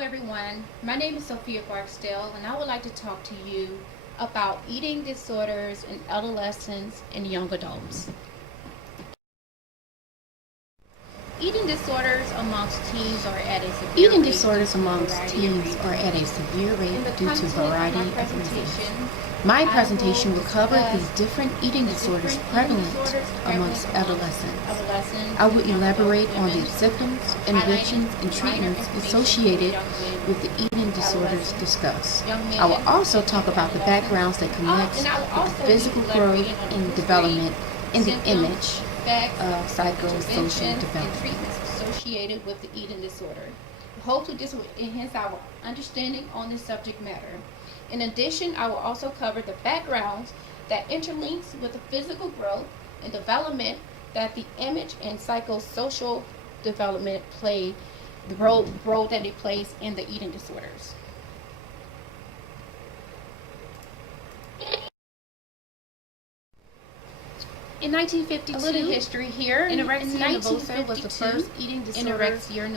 everyone, my name is Sophia Barksdale and I would like to talk to you about eating disorders in adolescents and young adults. Eating disorders amongst teens are at a severe Eating rate disorders due to a amongst variety of teens reasons. are at a severe In rate the due to a content variety of my of reasons. presentation, My I will presentation will cover the discuss different eating the disorders different prevalent eating disorders amongst prevalent adolescents. adolescents I will and young elaborate adult on the women, symptoms, highlighting interventions, and minor treatments information associated for young women, with the eating disorders adolescents, discussed. young men, I will also and talk young about the adolescents. backgrounds that connect And I will with the also physical be growth elaborating on the and history, development in the symptoms, image effects, of psychosocial interventions, and development. treatments associated with the eating disorder. Hopefully this will enhance our understanding on this subject matter. In addition, I will also cover the backgrounds that interlinks with the physical growth and development that the image and psychosocial development play the role that it plays in the eating disorders. In 1952, A little history here. Anorexia nervosa was the first eating disorder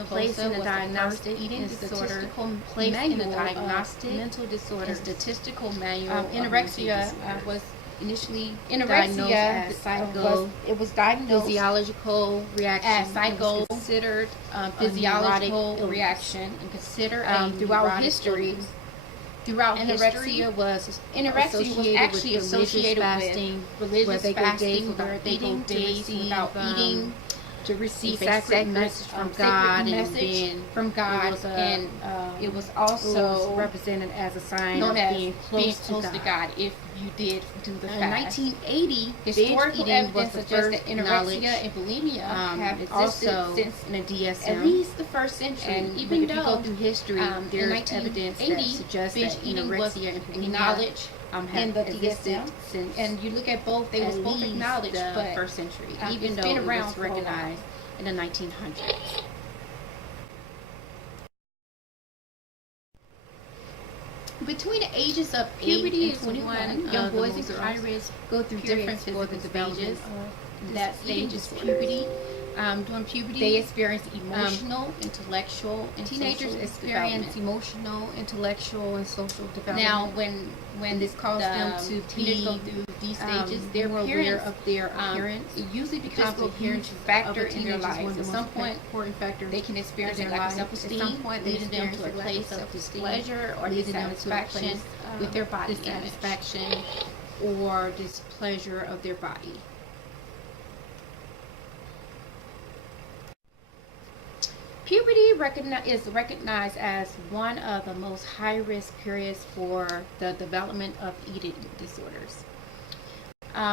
placed in the diagnostic eating disorder placed in the manual diagnostic of mental disorders. and statistical manual of Anorexia mental was initially diagnosed anorexia as was diagnosed physiological reaction as and was considered physiological neurotic reaction and considered throughout neurotic history. illness. Throughout Anorexia was actually associated with fasting, religious where they go fasting, days without where they go eating, to days receive, without eating, to receive a sacred message message from sacred God, message and then from God, it was, and it was it also was represented as a sign known of as being close, to God if you did do the In fast. 1980, Historical binge eating was evidence the suggests first that anorexia knowledge, and bulimia have existed also since in a DSM. at least the first century, And even if you go though through history, in there's evidence that 1980, suggests binge that eating was anorexia and bulimia acknowledged have in the existed DSM, since and you look at both; they was at both least acknowledged, the but first century, even it's though been it around was for a while. recognized in the 1900s. Between the ages of Puberty 8 is and 21, one young of the boys and most girls high risk go through different periods for the physical development stages. of That this eating stage is disorder. puberty. During puberty, They experience emotional, intellectual, and teenagers social experience development. emotional, intellectual, and social development. Now, when this causes them to teenagers go be through these stages, their more aware appearance of their appearance. it usually becomes Physical a huge appearance factor of a in their teenager is one lives. of At the some most point, important factors they can experience in a their lack of life. At self-esteem, some point, they leading them to a experience a lack place of of self-esteem, displeasure or leading them to a dissatisfaction place with their body image. dissatisfaction or displeasure of their body. Puberty is recognized as one of the most high-risk periods for the development of eating disorders.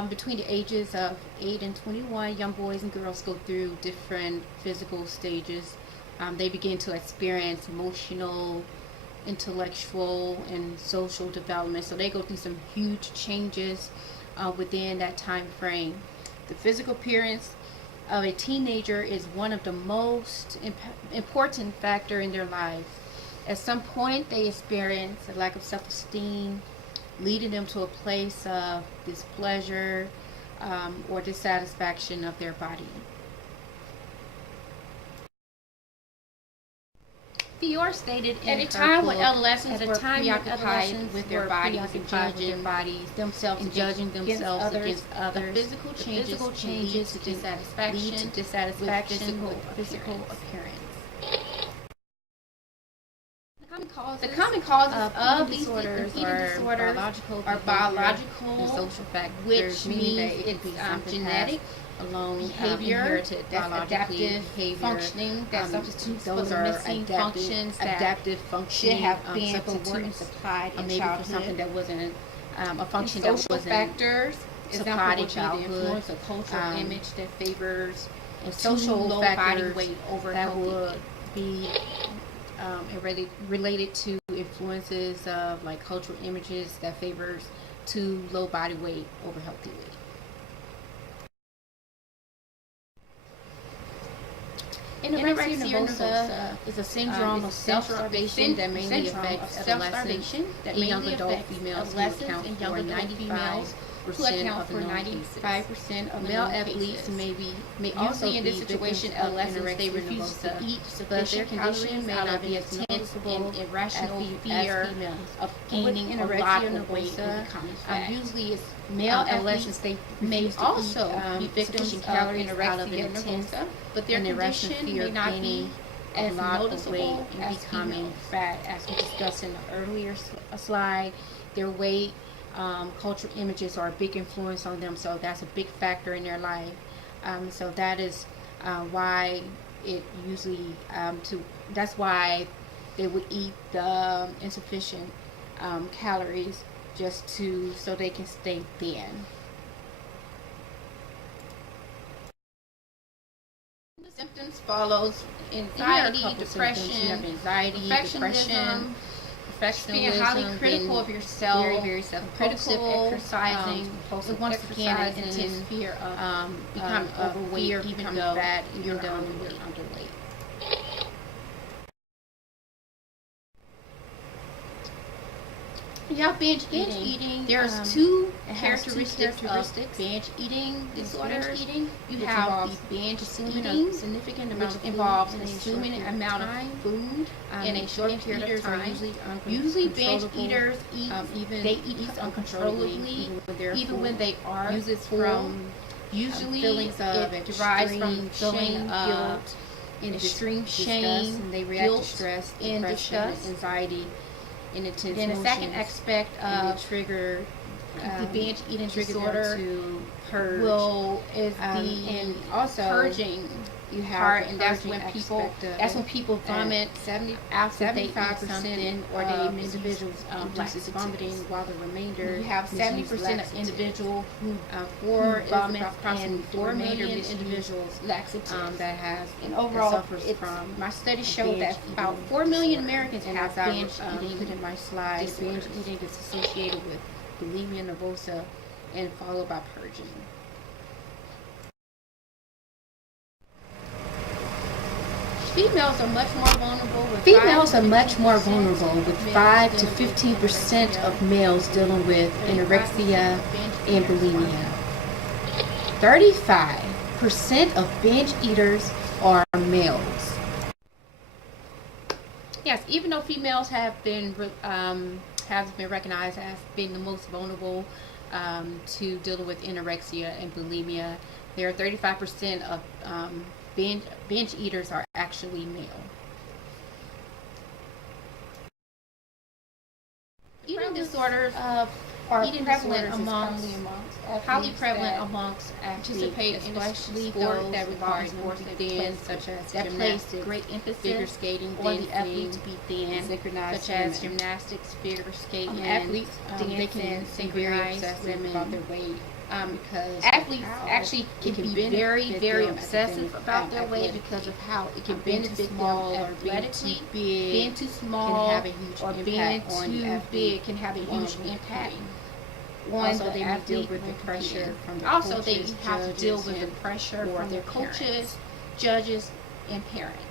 Between the ages of 8 and 21, young boys and girls go through different physical stages. They begin to experience emotional, intellectual, and social development. So they go through some huge changes within that time frame. The physical appearance of a teenager is one of the most important factor in their life. At some point, they experience a lack of self-esteem, leading them to a place of displeasure or dissatisfaction of their body. Fior stated At in a her time when book, adolescents were preoccupied with their bodies and judging themselves against others, the physical changes to dissatisfaction with physical appearance. The The common causes of of these disorders eating disorders are biological, and social factors, which meaning means that it could be it's something genetic alone, behavior, inherited that's biologically, adaptive behavior, functioning that substitutes for those the are missing functions that adaptive should functioning have been but weren't substitutes, supplied in maybe for childhood. something that wasn't a function And that social wasn't factors, supplied example in would be the childhood, influence of cultural image that favors and social low body factors weight over that healthy would weight. be related to influences of like cultural images that favors too low body weight over healthy weight. Anorexia nervosa is a syndrome of self-starvation that mainly affects adolescents and young adult females, who account for 95% who account for 95% of the Male known athletes cases. may also Usually in be this situation, victims of adolescents, they anorexia refuse to nervosa, eat but their sufficient condition calories may out not of be the as intense noticeable and irrational as fear females. of With gaining a lot anorexia of weight nervosa, and becoming fat. usually it's Male adolescents, athletes they may refuse to also eat be victims sufficient of calories out of anorexia an intense nervosa, but their and irrational condition fear may of not be gaining a as lot of noticeable weight and as becoming females. fat, as we discussed in the earlier slide. Their weight, cultural images are a big influence on them, so that's a big factor in their life. So that is why it usually that's why they would eat the insufficient calories just so they can stay thin. The symptoms follows Anxiety, anxiety, depression, you have anxiety, depression, being highly critical of yourself, very, very self-critical, exercising, compulsive and once again, an exercising, intense fear of becoming overweight, fear of even becoming though fat, you're even though underweight. you're underweight. Yeah, binge eating. There's two characteristics of binge eating disorders. You have the binge consuming eating, a significant which amount of food involves in a consuming short an amount of time. food in a short Binge period of eaters are time. usually binge uncontrollable, eaters they eat uncontrollably, even when they are uses full. from Usually feelings of it derives from extreme feeling shame, of guilt, and extreme disgust, shame, and they react guilt, to stress, and depression, disgust. anxiety, and intense Then the second emotions, aspect and of they trigger the binge eating trigger them disorder to purge. is the And also purging you have part, the and that's purging when people aspect of that's it. when people vomit And after they eat 75% something, or of they individuals produces laxatives. vomiting, while the remainder You have misuse 70% of laxatives. individuals who Four vomit, approximately and 4 remainder million misuse individuals laxatives. that has And that overall, suffers from my study showed that binge about eating 4 million disorder. Americans And have as I binge eating put in my slide, disorders. binge eating is associated with bulimia nervosa and followed by purging. Females are much more vulnerable with Females are 5 to much more 15% vulnerable, with of 5 males to dealing with 15% anorexia, of males dealing with 35% anorexia of binge and eaters bulimia. 35% of binge eaters are males. Yes, even though females have been recognized as being the most vulnerable to dealing with anorexia and bulimia, there are 35% of binge eaters are actually male. Eating disorders are prevalent amongst highly prevalent amongst participating in especially sport those that requires more more thin, such as that place gymnastics, great emphasis figure skating, on the dancing, athlete to be thin, synchronized such as swimming. gymnastics, figure skating, Athletes dancing, they can be very synchronized obsessive swimming. about their weight because Athletes of how actually can be benefit very, very them obsessive about their weight athletically. because of how it can Being too benefit small them or being athletically. too big Being too small can have a huge or being impact on the too athlete big can have a huge on impact on Also, the they may deal athlete with the when pressure competing. from the Also, coaches, they have to deal judges, with the and- pressure or from their their coaches, parents. judges, and parents.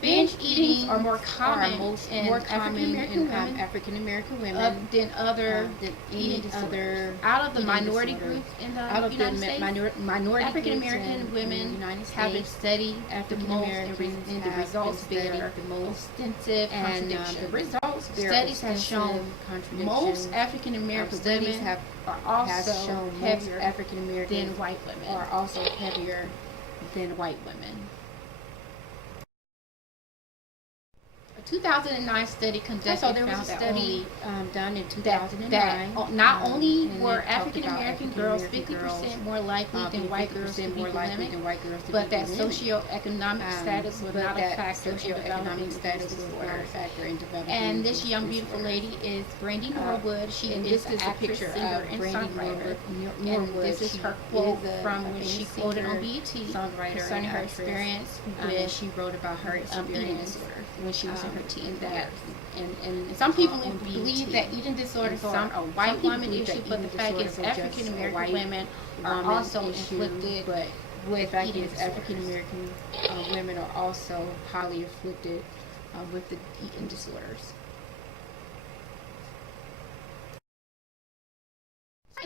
Binge eating are more common in African American women than other than eating any disorders. other Out of the eating minority disorder. groups in the Out of United the States, minority African groups American in women the United have been States, studied the African most, Americans and the have results been studied bear the most, extensive and contradiction. the results bear Studies have extensive shown contradiction. most African American women are has also shown most heavier African than Americans white women. are also heavier than white women. A 2009 study conducted Also, there was a found that study only done in that 2009. not only and were it talked African about American African girls American 50% more likely than white girls to be more likely bulimic, than white girls to but be that bulimic. socioeconomic status was But not a that factor in developing socioeconomic status these was not a disorders. factor in developing And this these young beautiful disorders. lady is Brandy Norwood. She and is this an is a actress, picture singer, of and Brandy songwriter. Norwood. And this is She her quote is a from when famous she quoted on singer, BET songwriter, concerning and her actress. experience And with she wrote about her eating experience disorder when she was in her teen that years. and Some people on believe BET. that eating disorders And are a white people woman believe that issue, but the eating fact is disorders are just African a American white women are woman also issue, inflicted but with the fact eating is disorders. African American women are also highly afflicted with the eating disorders.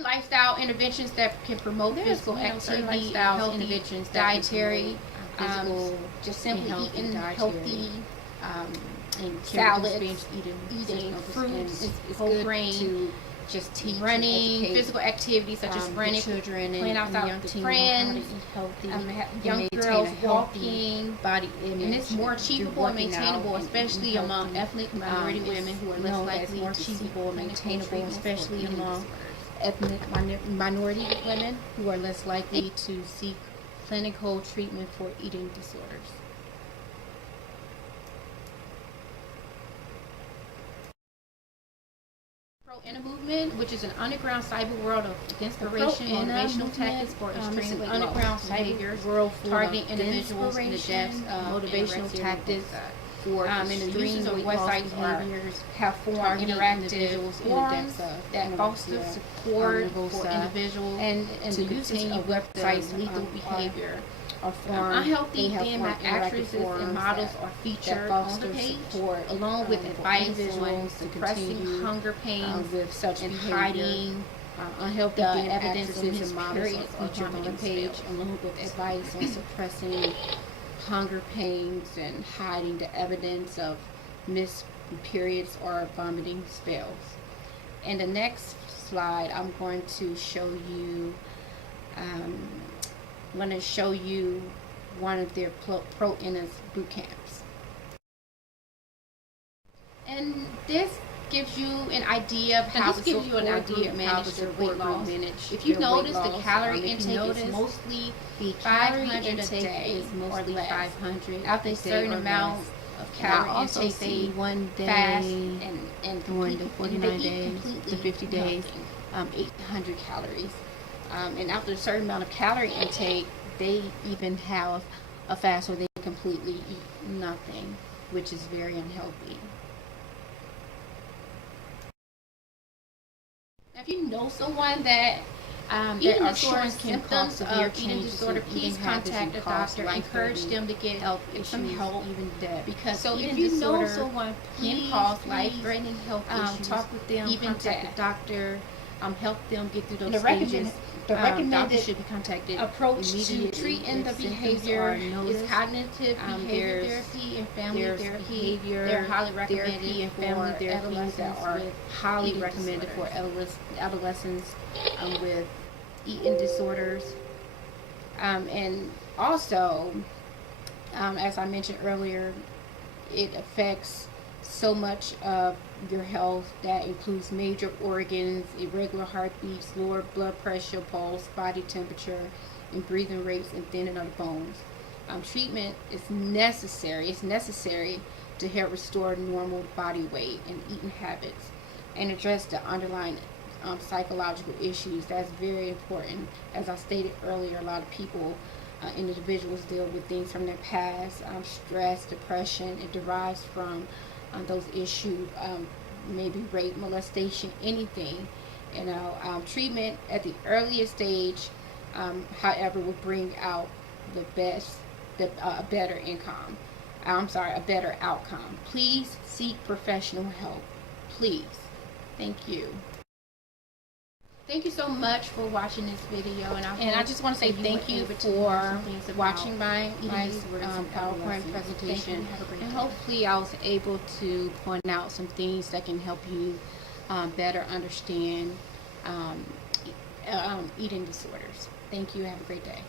lifestyle interventions that can promote physical activity, lifestyle healthy interventions, dietary, physical, just simply eating healthy and salads, eating fruits, it's whole good grain, to just teach running, physical activities such as running, children playing outside young with teens friends, healthy, young girls walking, body image, and it's more achievable and maintainable, especially among ethnic minority it's women who are less likely more to seek achievable and clinical maintainable, treatments for especially eating among disorders. ethnic minority women who are less likely to seek clinical treatment for eating disorders. Pro-Inna movement, which is an underground cyber world of inspiration, motivational tactics for extreme weight loss behaviors, targeting individuals in the depths of motivational tactics for and the extreme users of weight loss websites behaviors, have formed targeting interactive individuals in the forums depths of that foster support for individuals and to the use continue of with the, websites lethal behavior. Unhealthy thin actresses and models are featured on the page, along with advice on suppressing hunger pains with such and behavior. hiding Unhealthy the thin evidence of actresses and models periods are featured on the page, along with advice on suppressing hunger pains and hiding the evidence of missed periods or vomiting spells. In the next slide, I'm going to show you one of their Pro-Inna's boot camps. And this gives you an idea of how to manage your weight loss. If you notice, the calorie intake is mostly 500 a day or less. 500 after a certain amount of calorie intake, they one day fast and during the 49 days to 50 days, nothing. 800 calories. And after a certain amount of calorie intake, they even have a fast where they completely eat nothing, which is very unhealthy. If you know someone that eating are disorders showing can cause symptoms severe of eating changes disorder, in please eating habits contact and a cause doctor. Encourage them to get some help. Even death. Because So if eating you know disorder someone can can cause cause life-threatening health issues, talk with them, even contact death. a doctor, help them get through those The stages. the recommended doctor should be contacted approach to immediately treating if the symptoms behavior are is noticed. cognitive Behavior behavior therapy and family there's therapy. behavior They're highly therapy recommended and for family therapies that adolescents are with highly eating recommended for disorders. adolescents with eating disorders. And also, as I mentioned earlier, it affects so much of your health that includes major organs, irregular heartbeats, lower blood pressure, pulse, body temperature, and breathing rates, and thinning of the bones. Treatment is necessary. It's necessary to help restore normal body weight and eating habits and address the underlying psychological issues. That's very important. As I stated earlier, a lot of people, individuals deal with things from their past, stress, depression. It derives from those issues, maybe rape, molestation, anything. Treatment at the earliest stage, however, will bring out a better a better outcome. Please seek professional help. Please. Thank you. Thank you so much for watching this video, and I just want to say thank you for watching my PowerPoint presentation, and hopefully I was able to point out some things that can help you better understand eating disorders. Thank you. Have a great day.